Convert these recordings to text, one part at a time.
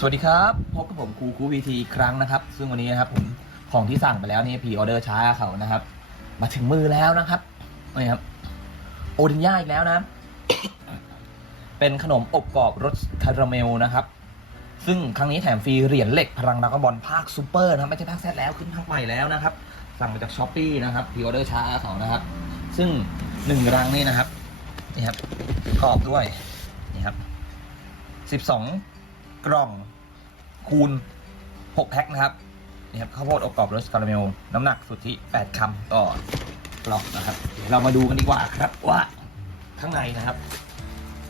สวัสดีครับพบกับผมครูครูวีทีอีกครั้งนะครับ ซึ่งวันนี้นะครับผมของที่สั่งไปแล้วนี่พีออเดอร์ช้าเขานะครับ มาถึงมือแล้วนะครับนี่ครับโอดินย่าอีกแล้วนะ เป็นขนมอบกรอบรสคาราเมลนะครับ ซึ่งครั้งนี้แถมฟรีเหรียญเหล็กพลังดรากอนบอลภาคซูเปอร์นะไม่ใช่ภาคแซดแล้วขึ้นภาคใหม่แล้วนะครับ สั่งมาจากช้อปปีนะครับพีออเดอร์ช้าเขานะครับ ซึ่งหนึ่งรังนี่นะครับนี่ครับกรอบด้วยนี่ครับสิบสอง กล่องคูณ 6 แพ็คนะครับนี่ครับข้าวโพดอบกรอบรสคาราเมล น้ำหนักสุทธิ 8คำต่อกล่องนะครับ เดี๋ยวเรามาดูกันดีกว่าครับว่าข้างในนะครับ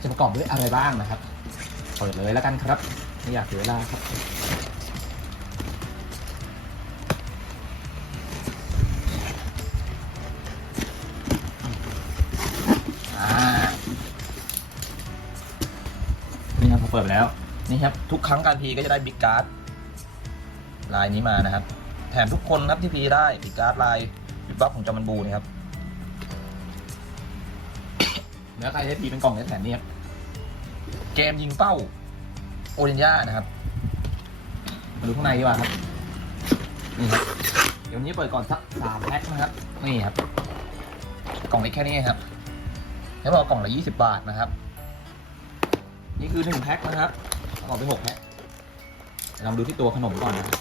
จะประกอบด้วยอะไรบ้างนะครับ เปิดเลยแล้วกันครับ ไม่อยากเสียเวลาครับ นี่ครับทุกครั้งการพีก็จะได้บิ๊กการ์ดลายนี้มานะครับ แถมทุกคนครับที่พีได้บิ๊กการ์ดลายบิ๊กบัฟของจอมันบูนี่ครับแล้วใครได้พีเป็นกล่องจะแถมนี่ครับเกมยิงเป้าโอเดนย่านะครับมาดูข้างในดีกว่าครับนี่ครับเดี๋ยวนี้เปิดก่อนสักสามแพ็คนะครับนี่ครับ กล่องเล็กแค่นี้ครับแล้วบอกกล่องละยี่สิบบาทนะครับ นี่คือหนึ่งแพ็คนะครับ ออกไปหกแพ็คเรามาดูที่ตัวขนมก่อนนะครับ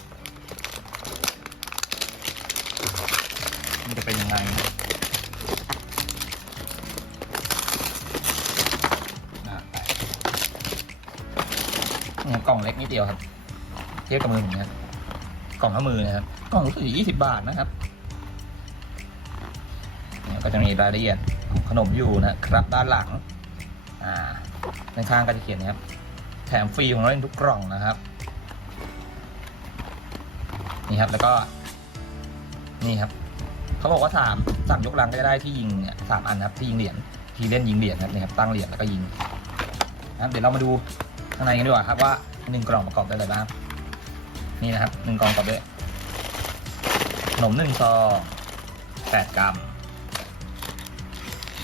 มันจะเป็นยังไงนะเนี่ยกล่องเล็กนิดเดียวครับ เทียบกับมือผมนะครับกล่องเท่ามือนะครับ กล่องรู้สึกยี่สิบบาทนะครับเนี่ยก็จะมีรายละเอียดของขนมอยู่นะครับด้านหลัง อ่าด้านข้างก็จะเขียนนะครับ แถมฟรีของเราเล่นทุกกล่องนะครับ นี่ครับแล้วก็ นี่ครับเขาบอกว่าสามสามยกลังก็จะได้ที่ยิงเนี่ยสามอันครับที่ยิงเหรียญที่เล่นยิงเหรียญครับนี่ครับ ตั้งเหรียญแล้วก็ยิงนะครับเดี๋ยวเรามาดูข้างในกันดีกว่าครับว่าหนึ่งกล่องประกอบด้อะไรบ้างนี่นะครับหนึ่งกล่องประกอบด้วยขนมหนึ่งซองแปดกรัม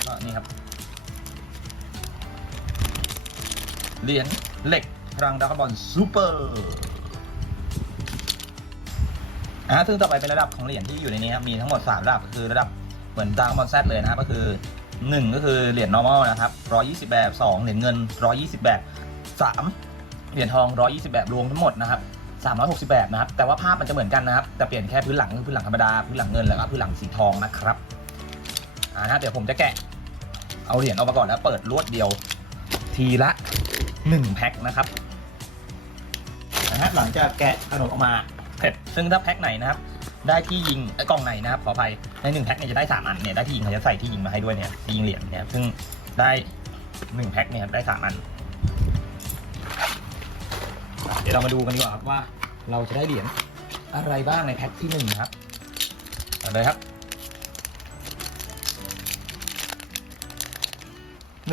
ก็นี่ครับเหรียญ เหล็กพลังดราก้อนบอลซูเปอร์อ่าซึ่งต่อไปเป็นระดับของเหรียญที่อยู่ในนี้ครับมีทั้งหมด3ระดับก็คือระดับเหมือนดราก้อนบอลแซดเลยนะครับก็คือ 1 ก็คือเหรียญ normal นะครับ 120 แบบ 2 เหรียญเงิน 120 แบบ 3 เหรียญทอง 120 แบบรวมทั้งหมดนะครับ360 แบบนะครับ แต่ว่าภาพมันจะเหมือนกันนะครับ แต่เปลี่ยนแค่พื้นหลังคือพื้นหลังธรรมดา พื้นหลังเงิน แล้วก็พื้นหลังสีทองนะครับ อ่านะเดี๋ยวผมจะแกะ เอาเหรียญออกมาก่อนแล้วเปิดรวดเดียว ทีละ 1แพ็คนะครับนะฮะหลังจากแกะขนมออกมาเสร็จซึ่งถ้าแพ็คไหนนะครับ ได้ที่ยิงเอ้ยกล่องไหนนะครับขออภัยในหนึ่งแพ็คเนี่ยจะได้สามอันเนี่ยได้ที่ยิงเขาจะใส่ที่ยิงมาให้ด้วยเนี่ยที่ยิงเหรียญเนี่ยซึ่งได้หนึ่งแพ็คเนี่ยได้สามอัน เดี๋ยวเรามาดูกันดีกว่าครับว่าเราจะได้เหรียญอะไรบ้างในแพ็คที่หนึ่งนะครับเอาเลยครับ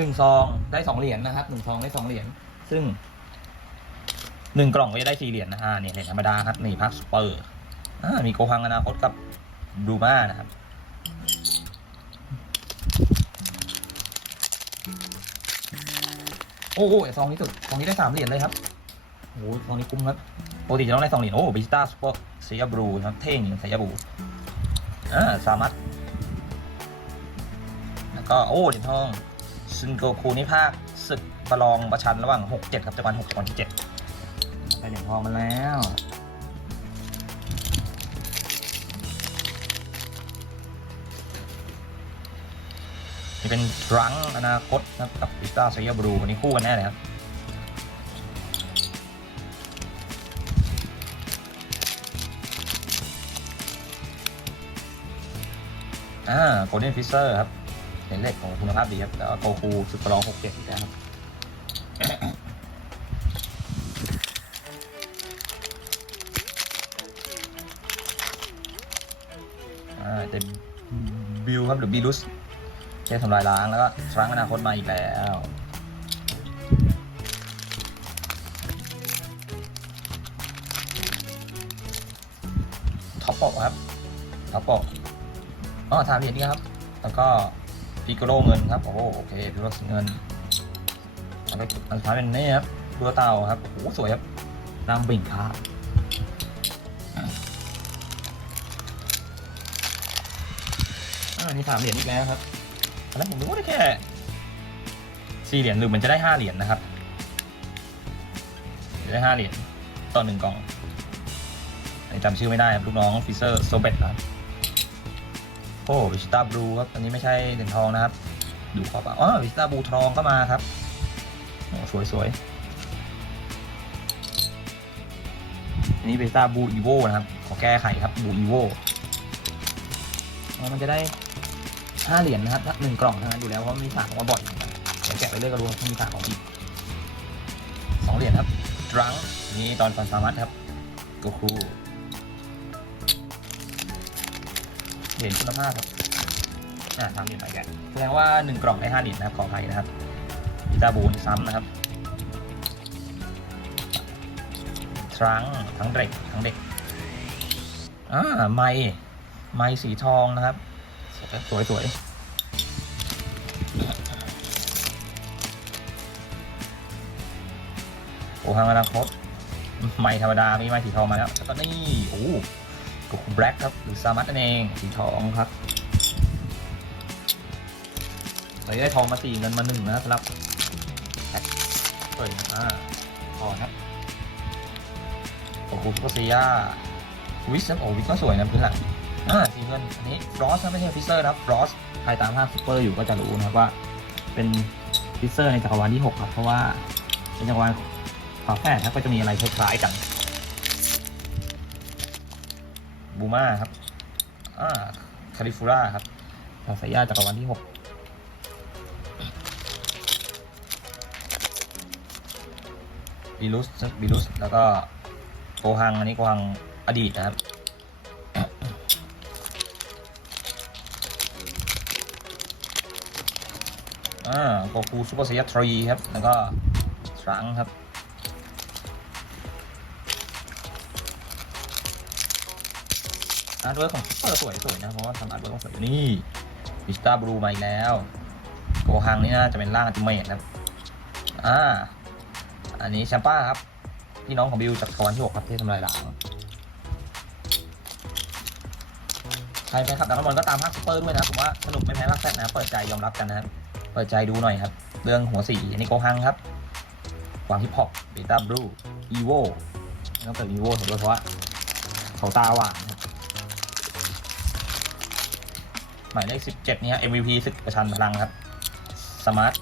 หนึ่งซองได้สองเหรียญนะครับหนึ่งซองได้สองเหรียญซึ่งหนึ่งกล่องก็จะได้สี่เหรียญนะฮะเนี่ยเหรียญธรรมดาครับนี่พักซูเปอร์อ่ามีโกฮังอนาคตกับดูมานะครับโอ้โหซองนี้สุดซองนี้ได้สามเหรียญเลยครับโอ้โหซองนี้คุ้มครับปกติจะต้องได้สองเหรียญโอ้บิสต้าสปอร์เซียบรูนะครับเท่งอย่างเซียบรูอ่าสามัดแล้วก็โอ้เหรียญทอง ซึนโกคูนี่ภาคศึกประลองประชันระหว่าง 6 7 ครับจักรวาล6จักรวาลที่ 7ได้เหรียญทองมาแล้วนี่เป็นรังอนาคตนะครับกับบิสตาเซียบรูวันนี้คู่กันแน่เลยครับอ่าโกลเด้นฟิเซอร์ครับ เห็นเหล็กของคุณภาพดีครับแล้วก็โกคูสุดประลอง67อีกแล้วครับอ่าเต็มบิลครับหรือบิลุสเททำลายล้างแล้วก็ครั้งอนาคตมาอีกแล้วท็อปปกครับท็อปปกอ๋อทามเหรียญนี่ครับ แล้วก็ พิกโลเงินครับโอ้โอเคพิกโลเงินแล้วอันสุดท้ายเป็นนี่ครับดูเต่าครับโอ้สวยครับน้ำบิ่งข้าอ่านี่สามเหรียญอีกแล้วครับตอนแรกผมนึกว่าได้แค่สี่เหรียญหรือมันจะได้ห้าเหรียญนะครับจะได้ห้าเหรียญต่อหนึ่งกล่องจำชื่อไม่ได้ครับลูกน้องฟิเซอร์โซเบตครับ อ้วิสตาบลูครับ อันนี้ไม่ใช่เหรียญทองนะครับ ดูขอบอะอ๋อวิสตาบลูทองก็มาครับโอ้สวยสวยอันนี้วิสตาบูอีโวนะครับ ขอแก้ไขครับบูอีโวมันจะได้ห้าเหรียญนะครับหนึ่งกล่องเท่านั้นอยู่แล้วเพราะมีสามออกมาบ่อยเดี๋ยวแกะไปเรื่อยก็รู้ว่ามีสามของอีกสองเหรียญครับดรังนี่ตอนฟันสามัตครับโกคู เหรียญคุณภาพครับอ่าทำเหรียญใหม่แกะแสดงว่าหนึ่งกล่องได้ห้าเหรียญนะครับขออภัยนะครับพิซาบูนซ้ำนะครับทรังทั้งเด็กทั้งเด็กอ่าไม้ไม้สีทองนะครับ สวยสวยโอ้ทางอนาคตไม้ธรรมดา มีไม้สีทองมาแล้วแล้วก็นี่โอ้ กุกแบล็กครับหรือซามัตนั่นเองสีทองครับเราได้ทองมาสี่เงินมาหนึ่งนะสำหรับแพ็คสวยอ่าพอครับโอ้โหซุปเปอร์เซียวิสโอ้วิสก็สวยนะพื้นหลังอ่าสีเงินอันนี้ฟรอสนะไม่ใช่ฟิเซอร์นะครับฟรอสใครตามภาพซุปเปอร์อยู่ก็จะรู้นะครับว่า เป็นฟิเซอร์ในจักรวาลที่6ครับ เพราะว่าเป็นจักรวาลฝาแฝดครับก็จะมีอะไรคล้ายๆกัน บูมาครับอ่าคาริฟูร่าครับภาษายาจักรวาลที่6บิลุสบิลุสแล้วก็โกฮังอันนี้โกฮังอดีตนะครับอ่าโกคูซูเปอร์เซียทรีครับ แล้วก็ทรังครับ อาร์ตเวิร์กของซุปเปอร์สวยสวยนะเพราะว่าทำอาร์ตเวิร์กของสวยนี่วิสตาบลูมาอีกแล้วโกฮังนี่น่าจะเป็นร่างอัลติเมทนะครับอ่าอันนี้แชมป้าครับพี่น้องของบิวจากตะวันที่หกครับที่ทำลายหล้างใครแฟนคลับดาก้อนบอลก็ตามภาคซุปเปอร์ด้วยนะผมว่าสนุกไม่แพ้ภาคแซดนะเปิดใจยอมรับกันนะครับเปิดใจดูหน่อยครับ เรื่องหัวสีอันนี้โกฮังครับกวางฮิปฮอปเบต้าบลูอีโวต้องเกิดอีโวถึงด้วยเพราะว่าเขาตาหวาน หมายเลขสิบเจ็ดนี่ฮะ MVP ศึกประชันพลังครับ สมาร์ท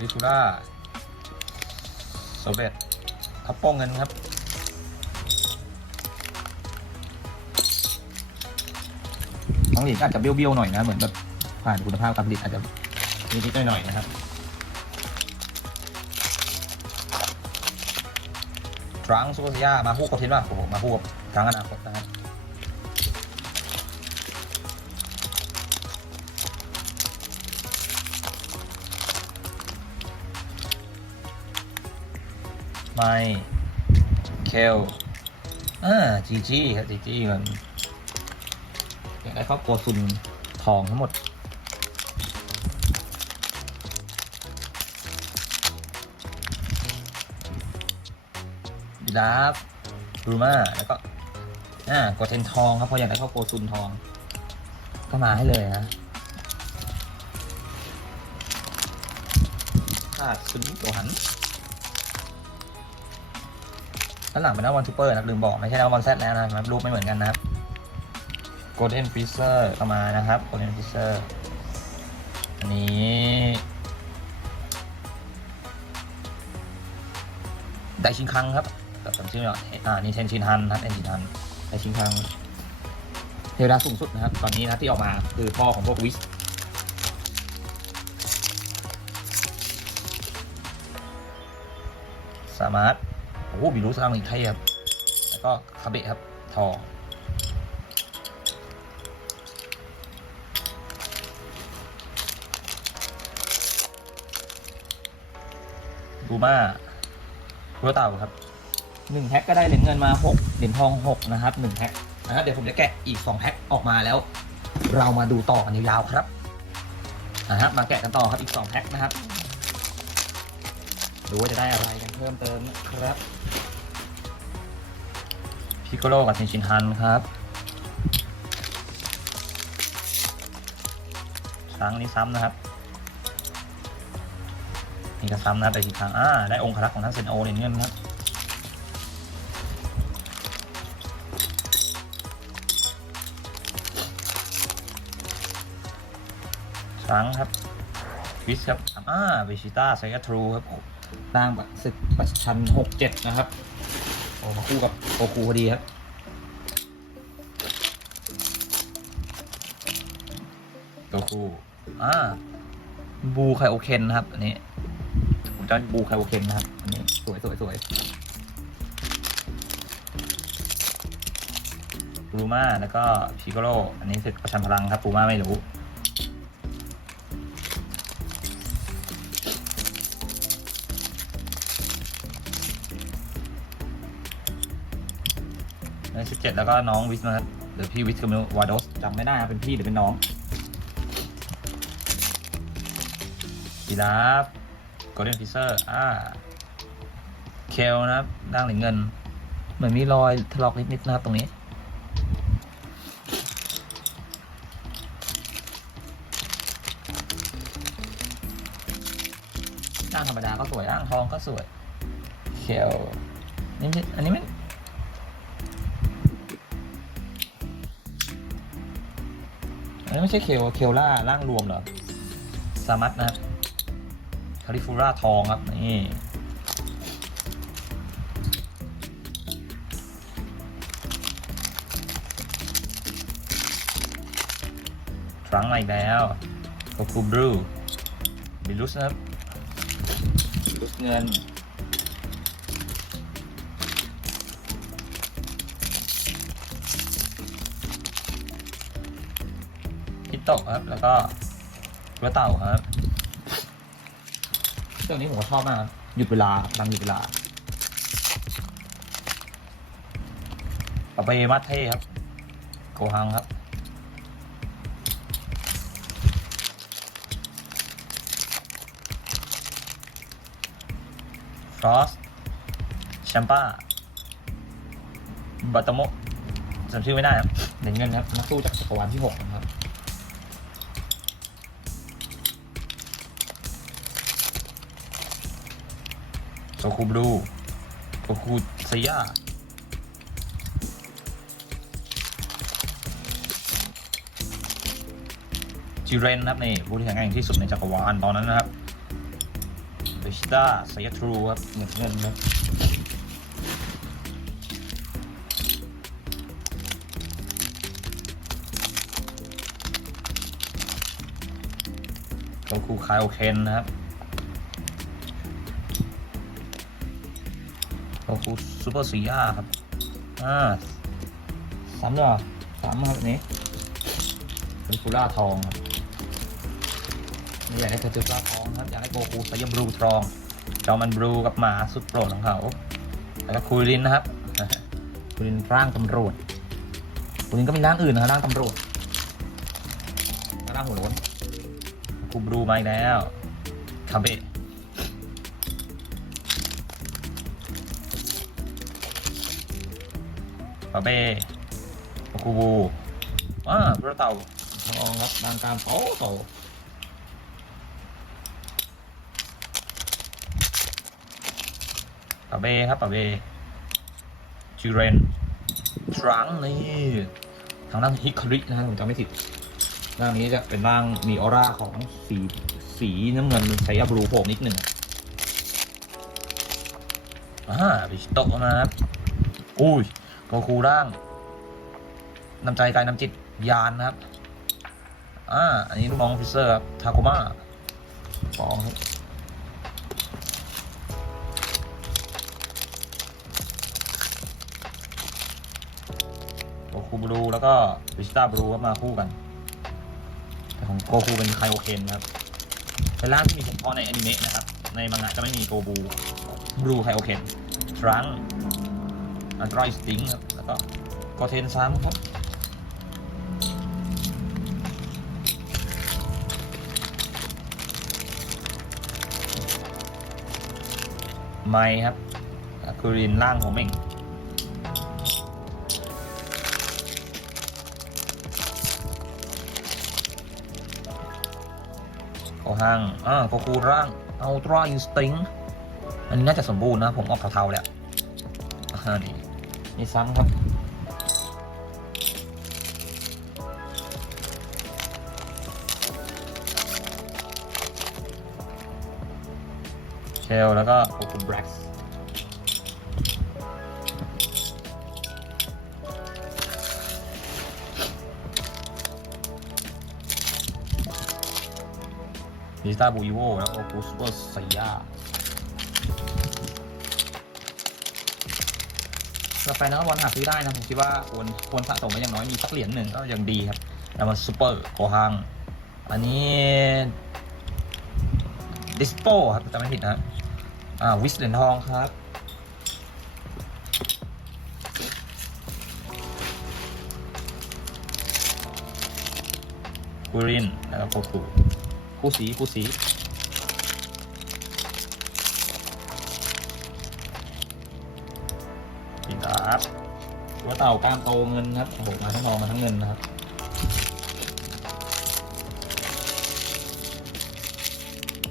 วิทูล่าโซเบตทับโป้งเงินครับน้องหลินก็อาจจะเบี้ยวๆหน่อยนะ เหมือนแบบผ่านคุณภาพการผลิตอาจจะนิดๆหน่อยๆนะครับ ทรังซูเปอร์เซียมาคู่กับเทนว่าโอ้โหมาคู่กับทรังอนาคตนะครับไม่เคลอ่าจีจี้ครับจีจี้มันอยากได้ครอบครัวซุนทองทั้งหมด บิลาฟรูมาแล้วก็ อ่ากดเทนทองครับพราะอยากได้ครอบครัวซุนทอง ก็มาให้เลยนะขาดซุนโกหันด้านหลังเป็นหน้าวันซูเปอร์นะครับลืมบอกไม่ใช่หน้าวันแซดแล้วนะครับรูปไม่เหมือนกันนะครับ Golden Freezer ก็มานะครับ Golden Freezer อันนี้ไดชินคังครับ แต่จำชื่อไม่ออกอ่านี่เทนชินฮันนะครับเทนชินฮันไดชินคังเทวดาสูงสุดนะครับ ตอนนี้นะที่ออกมาคือพ่อของพวกวิสสามารถโอ้โหบิลูสร้างอีกไทยครับ แล้วก็คาเบะครับ ทอบูมาคูโรเต่าครับ หนึ่งแพ็คก็ได้เหรียญเงินมาหกเหรียญทองหกนะครับหนึ่งแพ็คนะครับเดี๋ยวผมจะแกะอีกสองแพ็คออกมาแล้ว เรามาดูต่อกันยาวๆครับนะครับมาแกะกันต่อครับอีก2แพ็คนะครับดูว่าจะได้อะไรกันเพิ่มเติมนะครับพิโกโลกับเซนชินฮันครับช้างนี้ซ้ำนะครับนี่ก็ซ้ำนะแต่ทีทางอ่าได้องค์ครักษ์ของท่านเซนโอเนี่ยเงินนะครับ ช้งครับควิสครับอ่าเวชิต้าไซกาทรูครับร่างแบบศึกประชันหกเจ็ดนะครับโอ้มาคู่กับโอคูพอดีครับโอคูอ่าบูไคโอเคนนะครับ อันนี้ผมจะบูไคโอเคนนะครับ อันนี้สวยสวยสวยรูมาแล้วก็พิโกโลอันนี้ศึกประชันพลังครับปูมาไม่รู้ เจ็ดแล้วก็น้องวิสนะครับหรือพี่วิสกับมิววาโดสจำไม่ได้นะเป็นพี่หรือเป็นน้องกีราฟโกลเด้นฟิเซอร์อ่าเคลนะครับด่างเหลืองเงิน เหมือนมีรอยถลอกนิดๆนะครับตรงนี้ด่างธรรมดาก็สวยด่างทองก็สวยเคลนี่ไม่อันนี้ไม่ อันนี้ไม่ใช่เคลเคลล่าร่างรวมเหรอสามัตนะครับคาริฟูร่าทองครับ นี่ทรังก์มาอีกแล้วโกคูบรูบิลุสนะครับบิลุสเงิน ตโตครับ แล้วก็กระเต่าครับเครื่องนี้ผมก็ชอบมากครับหยุดเวลาดังหยุดเวลาปะเปมัตเท่ครับ โกฮังครับ ฟรอสแชมป้าบัตโตโมจำชื่อไม่ได้ครับเหรียญเงินครับนักสู้จากจักรวาลที่หกนะครับ โกคูบลูโกคูเซียจิเรนนะครับนี่ผู้ที่แข็งแกร่งที่สุดในจักรวาลตอนนั้นนะครับเบชิต้าไซยาทรูครับเหมือนเงินครับโกคูคายโอเคนนะครับ โอ้โซูเปอร์ซีย่าครับ อ่าสามด้วยเหรอสามครับอันนี้เป็นฟูล่าทองครับนี่อยากได้เทอร์จูล่าทองครับ อยากได้โกคูสยามบลูทองจอมันบลูกับหมาสุดโปรดของเขา แล้วก็คูรินนะครับ คูรินร่างตำรวจคูรินก็มีร่างอื่นนะครับร่างตำรวจร่างหัวโล้นคูบลูมาอีกแล้วคาเบะ ปาเบ้ปาคูบูอ่าพระเต่าทองครับบางการโตโตปาเบ้ครับปาเบ้จูเรนทรังนี่ทางด้านฮิคารินะครับผมจำไม่ผิดร่างนี้จะเป็นร่างมีออร่าของสีสีน้ำเงินใช้ยาบลูโผล่นิดหนึ่งอ่าบิชโตนะครับอุ้ย โกคูร่างนำใจกายนำจิตยานนะครับ อ่า อันนี้ลูกน้องฟิเซอร์ครับ ทาโกมาฟองโกคูบลูแล้วก็วิชิต้าบลูครับมาคู่กัน แต่ของโกคูเป็นไคโอเคนครับเป็นร่างที่มีเฉพาะในอนิเมะนะครับ ในมังงะจะไม่มีโกบูบลูไคโอเคนทรัง อัตรอยสติงครับ แล้วก็คอเทนซ้ำครับไม้ครับคือรินล่างของเม่งก็ห้างอ่าก็คูร่างอัลตร้าอินสติ้งอันนี้น่าจะสมบูรณ์นะ ผมออกเทาๆแล้วอ่านี่ นี่ซ้ำครับ เชลแล้วก็โกคูแบล็กมิสตาบูอีโวแล้วก็โกคูซูเปอร์ไซยา กาแฟนักบอลหาซื้อได้นะผมคิดว่าควรควรสะสมไว้อย่างน้อยมีสักเหรียญหนึ่งก็ยังดีครับแล้วมาซูเปอร์โกฮังอันนี้ดิสโปครับจำไม่ผิดนะอ่าวิสเหรียญทองครับกูรินแล้วก็โกคูคู่สีคู่สี เต่าการโตเงินครับโอ้โหมาทั้งทองมาทั้งเงินนะครับ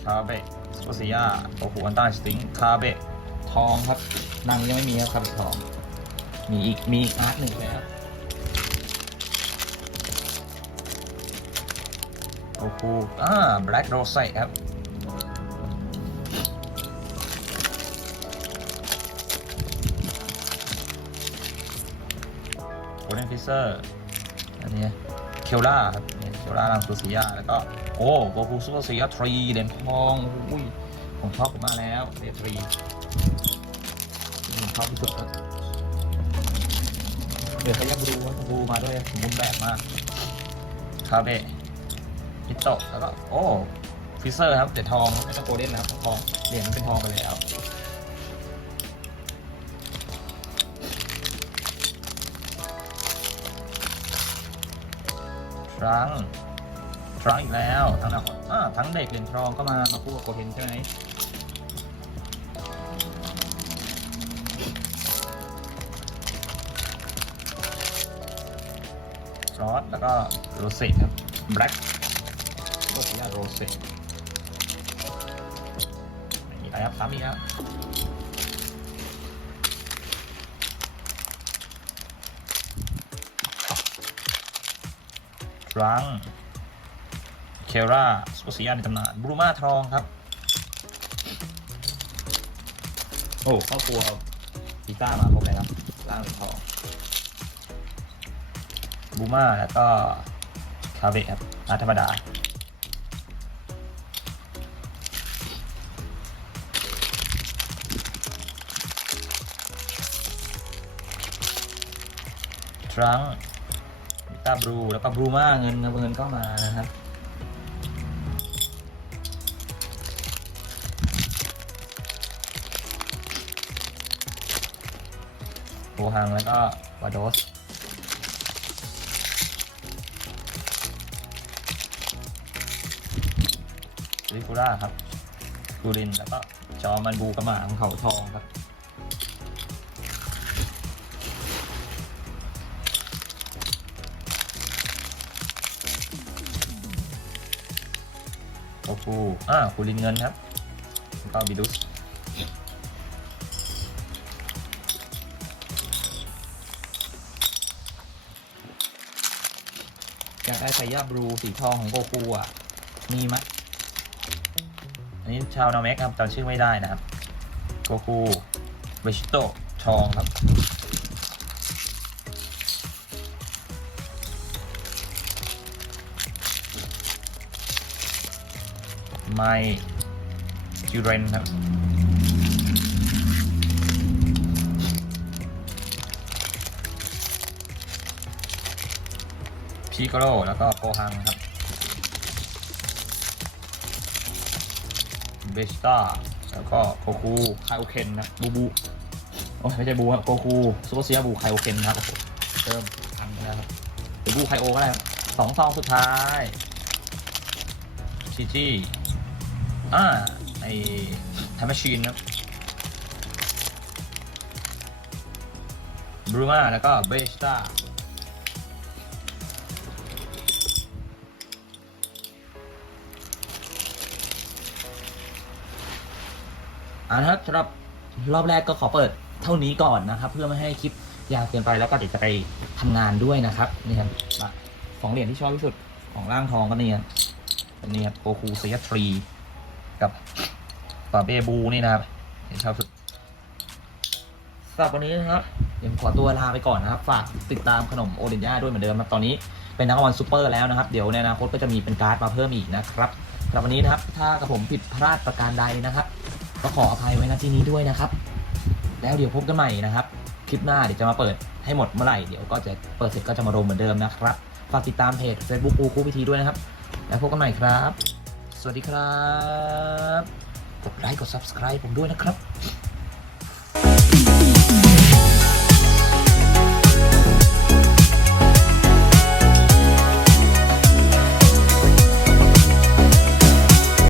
คาเบะสโปเซียโอ้โหอันต้าสติงคาเบะทองครับนางยังไม่มีครับคาเบะทอง มีอีกมีอีกอาร์ตหนึ่งเลยครับโอ้โหอ่าแบล็กโรสครับ เซอร์อันนี้เคลล่าครับเคลล่าลังซูซิยาแล้วก็ โอ้โกคูซูเปอร์ซียาทรีเหรียญทองอุ้ยผมชอบมาแล้วเดทรีผมชอบที่สุดครับเดี๋ยวขยับบลูครับบลูมาด้วยสมบูรณ์แบบมากคาเบะฮิโตะแล้วก็โอ้ฟิเซอร์ครับเหรียญทองไม่ต้องโกลเด้นนะครับทองเหรียญมันเป็นทองไปแล้ว ครั้งครั้งอีกแล้วทั้งนักอ่าทั้งเด็กเหรียญทองก็มามาคู่กับโกเฮนใช่ไหมซอสแล้วก็โรเซ่ครับแบล็กโรเซียโรเซ่มีอะไรครับซ้ำอีกครับ รังเคราสโปซิยาในตำนานบรูมาทองครับ โอ้ครอบครัวครับกีตาร์มาครบเลยครับร่างเหรียญทองบูมาแล้วก็คาเบะครับอาธรรมดาทรังาบรูแล้วก็บรูมาเงินเงินเข้ามานะครับโกฮังแล้วก็วาโดสริฟูร่าครับกูรินแล้วก็จอมันบูกระหม่อมเขาทองครับ คูอ่ากูรินเงินครับแล้วก็บิดุสอยากได้ไซยาบลูสีทองของโกคูอะ มีไหมอันนี้ชาวนอร์เมกครับจำชื่อไม่ได้นะครับ โกคูเวชิโตทองครับ ไมจูเรนครับ ชิโกโร่แล้วก็โกฮังครับเบสต้าแล้วก็โคคูไคโอเคนนะบูบูโอ้ยไม่ใช่บูครับโคคูซูเปอร์เซียบูไคโอเคนนะครับโอ้โหเริ่มทันแล้วครับหรือบูไคโอก็ได้ครับสองซองสุดท้ายชิจิ อ่าไอทำมชีนครับบรูมาแล้วก็เบสตาอ่าครับสำหรับรอบแรกก็ขอเปิดเท่านี้ก่อนนะครับ เพื่อไม่ให้คลิปยาวเกินไปแล้วก็เดี๋ยวจะไปทำงานด้วยนะครับนี่ครับของเหรียญที่ชอบที่สุดของร่างทองก็เนี่ยเป็นเนี่ยโกคูเซียทรี กับปาเบบูนี่นะครับที่ชอบสุดสำหรับวันนี้นะครับเดี๋ยวผมขอตัวลาไปก่อนนะครับ ฝากติดตามขนมโอเดนย่าด้วยเหมือนเดิมครับตอนนี้เป็นนักบอลซูเปอร์แล้วนะครับ เดี๋ยวในอนาคตก็จะมีเป็นการ์ดมาเพิ่มอีกนะครับสำหรับวันนี้นะครับ ถ้ากับผมผิดพลาดประการใดนะครับ ก็ขออภัยไว้ณที่นี้ด้วยนะครับ แล้วเดี๋ยวพบกันใหม่นะครับ คลิปหน้าเดี๋ยวจะมาเปิดให้หมดเมื่อไหร่เดี๋ยวก็จะเปิดเสร็จก็จะมาลงเหมือนเดิมนะครับ ฝากติดตามเพจ Facebook กูคูพิธีด้วยนะครับ แล้วพบกันใหม่ครับ สวัสดีครับ กดไลค์กด Subscribe ผมด้วยนะครับ